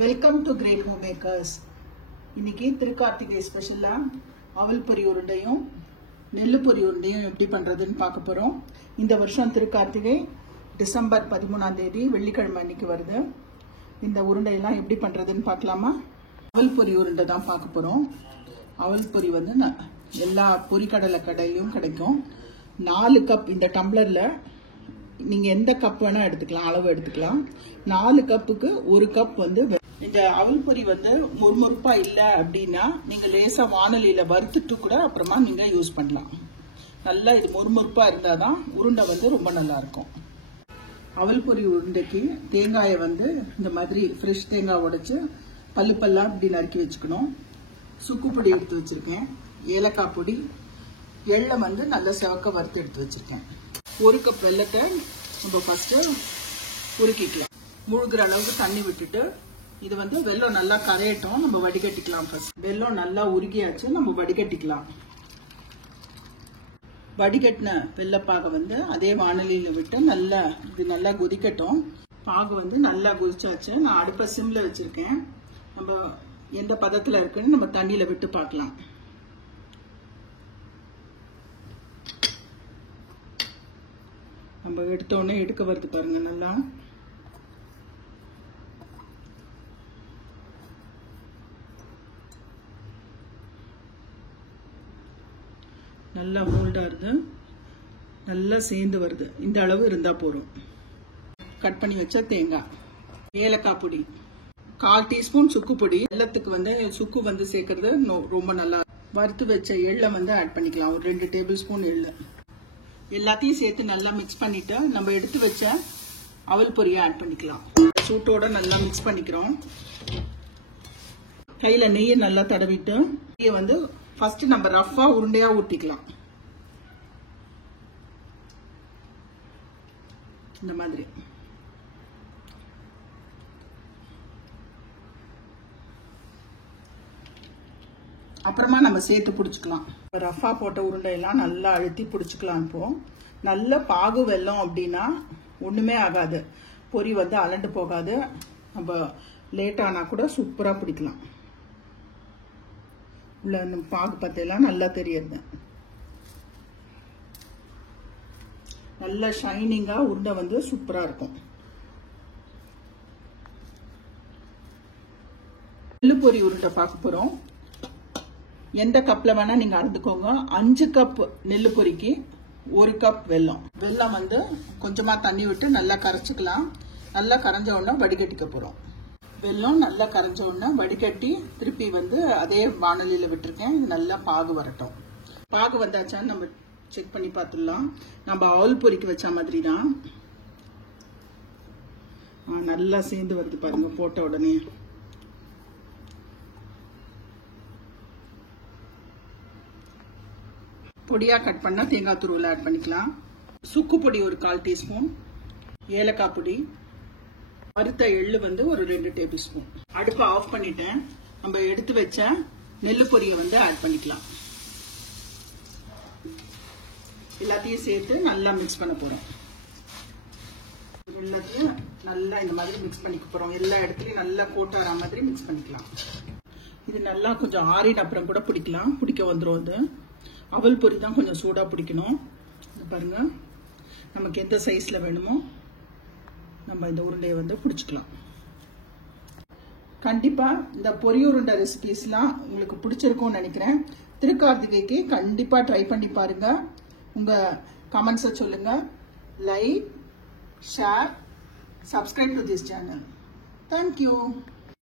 Welcome to great home makers. இன்னைக்கு திருக்கார்த்திகை ஸ்பெஷலா அவல் பொரி உருண்டையும் நெல்லு பொரி உருண்டையும் எப்படி பண்றதுன்னு பார்க்க போறோம். இந்த வருஷம் திருக்கார்த்திகை டிசம்பர் 13ஆம் தேதி வெள்ளிக்கிழமை அன்னைக்கு வருது. இந்த உருண்டையெல்லாம் எப்படி பண்றதுன்னு பார்க்கலாமா? அவல் பொரி உருண்டை தான் பார்க்க போறோம். அவல் பொரி வந்து எல்லா பொரிக்கடலை கடையிலும் கிடைக்கும். 4 கப் இந்த டம்ளர்ல நீங்க எந்த கப் வேணா எடுத்துக்கலாம், அளவு எடுத்துக்கலாம். 4 கப்புக்கு 1 கப் வந்து இந்த அவல் பொரி வந்து முறுமுறுப்பா இல்ல அப்படின்னா நீங்க லேசா வானலியில வறுத்துட்டு கூட அப்புறமா நீங்க யூஸ் பண்ணலாம். நல்லா இது முறுமுறுப்பா இருந்தாதான் உருண்டை வந்து ரொம்ப நல்லா இருக்கும். அவல் பொரி உருண்டைக்கு தேங்காயை வந்து இந்த மாதிரி ஃப்ரெஷ் தேங்காய் உடைச்சு பல்லு பல்லா இப்படி நறுக்கி வச்சுக்கணும். சுக்கு பொடி எடுத்து வச்சிருக்கேன், ஏலக்காய் பொடி, எள்ளை வந்து நல்லா செவக்க வறுத்து எடுத்து வச்சிருக்கேன். 1 கப் வெல்லத்தை நம்ம ஃபர்ஸ்ட் உருக்கிக்கலாம். முழுகிற அளவுக்கு தண்ணி விட்டுட்டு இது வந்து வெல்லம் நல்லா கரையட்டும், நம்ம வடிகட்டிக்கலாம். ஃபர்ஸ்ட் வெல்லம் நல்லா உருகியாச்சு, நம்ம வடிகட்டிக்கலாம். வடிகட்டின வெள்ளப்பாகை வந்து அதே வானலியில விட்டு நல்லா கொதிக்கட்டும். பாகு வந்து நல்லா கொதிச்சாச்சு. நான் அடுப்பை சிம்ல வச்சிருக்கேன். நம்ம எந்த பதத்துல இருக்குன்னு நம்ம தண்ணியில விட்டு பார்க்கலாம். நம்ம எடுத்தோடனே எடுக்க வருது பாருங்க. நல்லா ஹோல்டா இருக்கு, நல்லா சேர்ந்து வருது. இந்த அளவு இருந்தா போறோம். கட் பண்ணி வச்ச தேங்காய், ஏலக்காய் பொடி, 1/4 டீஸ்பூன் சுக்கு பொடி. வெல்லத்துக்கு வந்து சுக்கு வந்து சேர்க்கறது ரொம்ப நல்லா. வறுத்து வச்ச எள்ளை வந்து ஆட் பண்ணிக்கலாம், ஒரு 2 டேபிள் ஸ்பூன் எள்ளு. எல்லாத்தையும் சேர்த்து நல்லா மிக்ஸ் பண்ணிட்டு நம்ம எடுத்து வச்ச அவல் பொரியை ஆட் பண்ணிக்கலாம். சூட்டோட நல்லா மிக்ஸ் பண்ணிக்கிறோம். கையில நெய்யை நல்லா தடவிட்டு நெய்யை வந்து ஃபர்ஸ்ட் நம்ம ரஃபா உருண்டையா ஊத்திக்கலாம். இந்த மாதிரி அப்புறமா நம்ம சேர்த்து பிடிச்சிக்கலாம். ரஃபா போட்ட உருண்டையெல்லாம் நல்லா அழுத்தி பிடிச்சிக்கலாம். இப்போ நல்ல பாகு வெல்லம் அப்படின்னா ஒண்ணுமே ஆகாது, பொரி வந்து அலண்டு போகாது. நம்ம லேட் ஆனா கூட சூப்பரா பிடிக்கலாம். உள்ள அந்த பாகு பத்தையெல்லாம் நல்லா தெரியுது. நல்ல ஷைனிங்கா உருண்டை வந்து சூப்பரா இருக்கும். நெல்லு பொரி உருண்டை பார்க்க போறோம். எந்த கப்ல வேணா நீங்க அளந்துக்கோங்க. 5 கப் நெல்லு பொரிக்கு 1 கப் வெல்லம். வெல்லம் வந்து கொஞ்சமா தண்ணி விட்டு நல்லா கரைச்சிக்கலாம். நல்லா கரைஞ்ச உடனே வடிகட்டிக்க போறோம். வெல்லம் நல்லா கரைஞ்ச உடனே வடிகட்டி திருப்பி வந்து அதே வானலியில விட்டுருக்கேன். நல்லா பாகு வரட்டும். பாகு வந்தாச்சான்னு நம்ம செக் பண்ணி பார்த்துடலாம். நம்ம அவல் பொரிக்கு வச்ச மாதிரி தான் நல்லா சேர்ந்து வருது பாருங்க. போட்ட உடனே பொடியா கட் பண்ணா தேங்காய் துருவல் ஆட் பண்ணிக்கலாம். சுக்கு பொடி ஒரு 1/4 டீஸ்பூன், ஏலக்காய் பொடி, வறுத்த எள்ளு வந்து ஒரு 2 டேபிள் ஸ்பூன். அடுப்பை ஆஃப் பண்ணிட்டேன். நம்ம எடுத்து வச்ச நெல்லு பொரியை வந்து ஆட் பண்ணிக்கலாம். எல்லாத்தையும் சேர்த்து நல்லா மிக்ஸ் பண்ண போறோம். எல்லாத்தையும் நல்லா இந்த மாதிரி மிக்ஸ் பண்ணிக்க போறோம். எல்லா இடத்துலயும் நல்லா கோட்டார மாதிரி மிக்ஸ் பண்ணிக்கலாம். இது நல்லா கொஞ்சம் ஆறின அப்புறம் கூட பிடிக்க வந்துடும். அது அவல் பொரி தான் கொஞ்சம் சூடா பிடிக்கணும். பாருங்க, நமக்கு எந்த சைஸ்ல வேணுமோ நம்ம இந்த உருண்டையை வந்து பிடிச்சிக்கலாம். கண்டிப்பா இந்த பொரி உருண்டை ரெசிபிஸ்லாம் உங்களுக்கு பிடிச்சிருக்கும்னு நினைக்கிறேன். திருக்கார்த்திகைக்கு கண்டிப்பா ட்ரை பண்ணி பாருங்க. உங்க கமெண்ட்ஸை சொல்லுங்க. Like, share, subscribe to this channel. Thank you.